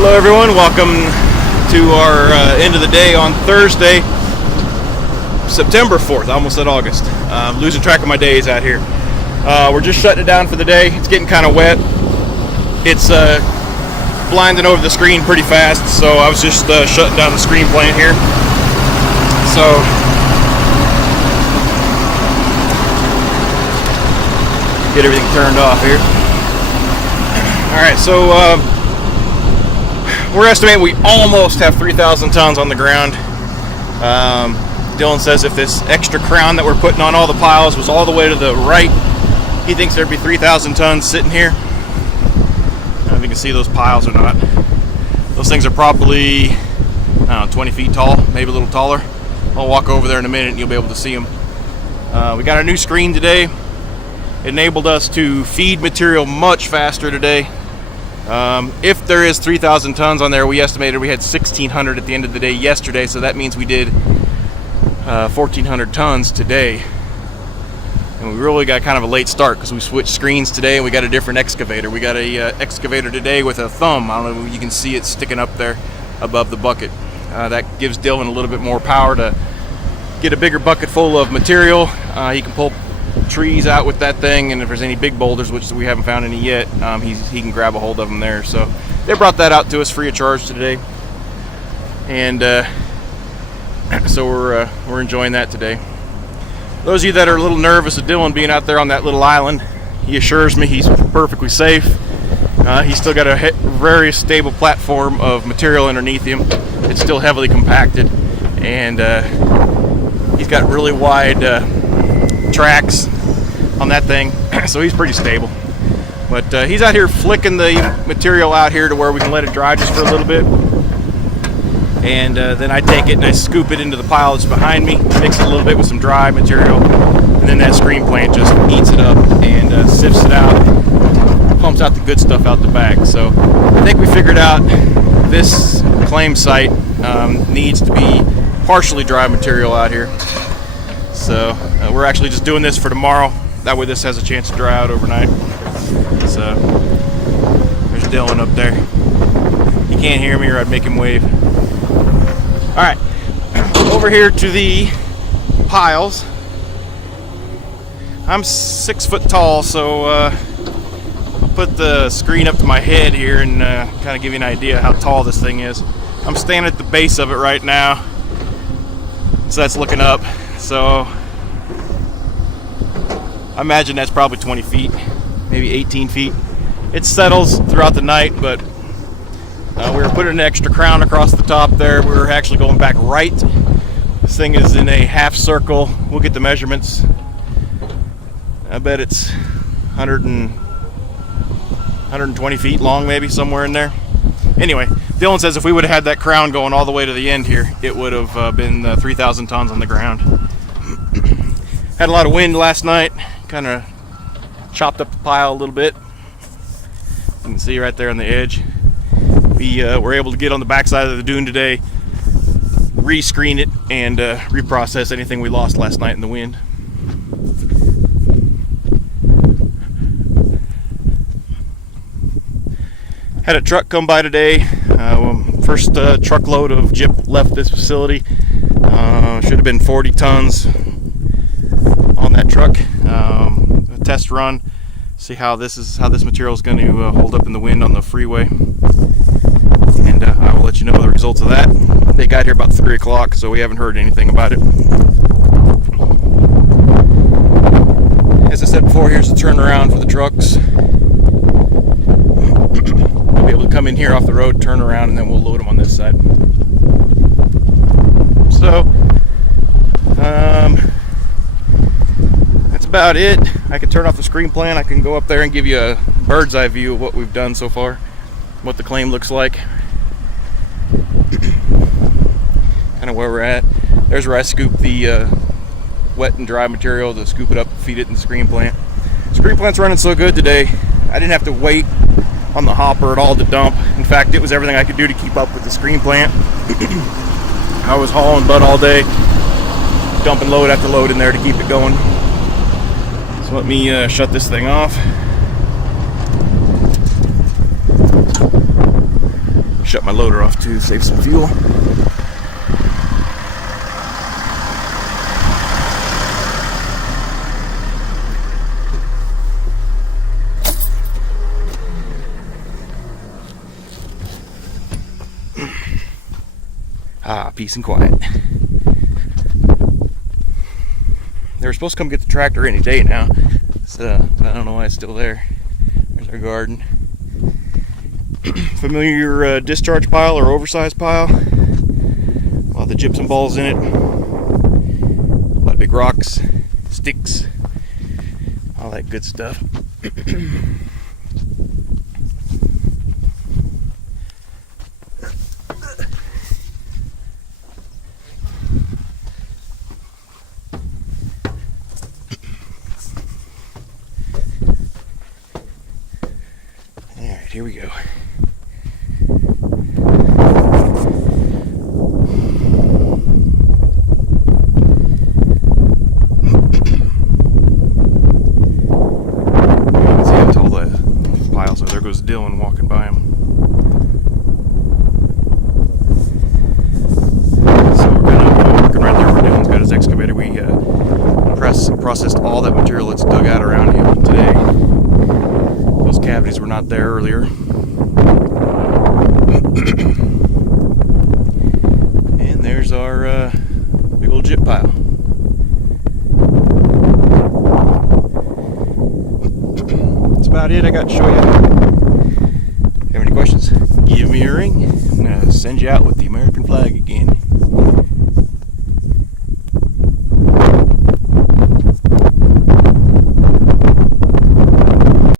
Hello everyone, welcome to our end of the day on Thursday, September 4th. I almost said August. I'm losing track of my days out here. We're just shutting it down for the day. It's getting kind of wet. It's blinding over the screen pretty fast, so I was just shutting down the screen plant here. So get everything turned off here. Alright, so we're estimating we almost have 3,000 tons on the ground. Dylan says if this extra crown that we're putting on all the piles was all the way to the right, he thinks there'd be 3,000 tons sitting here. I don't know if you can see those piles or not. Those things are probably, I don't know, 20 feet tall, maybe a little taller. I'll walk over there in a minute and you'll be able to see them. We got a new screen today. It enabled us to feed material much faster today. If there is 3,000 tons on there, we estimated we had 1,600 at the end of the day yesterday, so that means we did 1,400 tons today. And we really got kind of a late start because we switched screens today and we got a different excavator. We got a excavator today with a thumb. I don't know if you can see it sticking up there above the bucket. That gives Dylan a little bit more power to get a bigger bucket full of material. He can pull trees out with that thing, and if there's any big boulders, which we haven't found any yet, he can grab a hold of them there. So they brought that out to us free of charge today, and so we're enjoying that today. Those of you that are a little nervous of Dylan being out there on that little island, he assures me he's perfectly safe. He's still got a very stable platform of material underneath him. It's still heavily compacted, and he's got really wide tracks on that thing, so he's pretty stable. But he's out here flicking the material out here to where we can let it dry just for a little bit, and then I take it and I scoop it into the pile that's behind me, mix it a little bit with some dry material, and then that screen plant just eats it up and sifts it out, pumps out the good stuff out the back. So I think we figured out this claim site needs to be partially dry material out here. So we're actually just doing this for tomorrow. That way this has a chance to dry out overnight. So there's Dylan up there. He can't hear me or I'd make him wave. Alright, over here to the piles. I'm 6 foot tall, so I'll put the screen up to my head here and kind of give you an idea how tall this thing is. I'm standing at the base of it right now, so that's looking up. So I imagine that's probably 20 feet, maybe 18 feet. It settles throughout the night, but we were putting an extra crown across the top there. We were actually going back right. This thing is in a half circle. We'll get the measurements. I bet it's 120 feet long, maybe somewhere in there. Anyway, Dylan says if we would have had that crown going all the way to the end here, it would have been 3,000 tons on the ground. Had a lot of wind last night, kind of chopped up the pile a little bit. You can see right there on the edge. We were able to get on the backside of the dune today, re-screen it, and reprocess anything we lost last night in the wind. Had a truck come by today. First truckload of gyp left this facility. Should have been 40 tons on that truck. A test run, see how this material is going to hold up in the wind on the freeway, and I will let you know the results of that. They got here about 3 o'clock, so we haven't heard anything about it. As I said before, here's the turnaround for the trucks. We'll be able to come in here off the road, turn around, and then we'll load them on this side. So that's about it. I can turn off the screen plan. I can go up there and give you a bird's eye view of what we've done so far, what the claim looks like, kind of where we're at. There's where I scoop the wet and dry material to scoop it up and feed it in the screen plant. Screen plant's running so good today, I didn't have to wait on the hopper at all to dump. In fact, it was everything I could do to keep up with the screen plant. I was hauling butt all day, dumping load after load in there to keep it going. So let me shut this thing off. shut my loader off too, save some fuel. Ah, peace and quiet. They were supposed to come get the tractor any day now, so I don't know why it's still there. There's our garden. Familiar discharge pile or oversized pile. A lot of the gypsum balls in it. A lot of big rocks, sticks, all that good stuff. Alright, here we go. So there goes Dylan walking by him. So we're kind of working right there where Dylan's got his excavator. We processed all that material that's dug out around him today. Those cavities were not there earlier. And there's our big old gyp pile. That's about it I got to show you. If you have any questions, give me a ring. I'm going to send you out with the American flag again.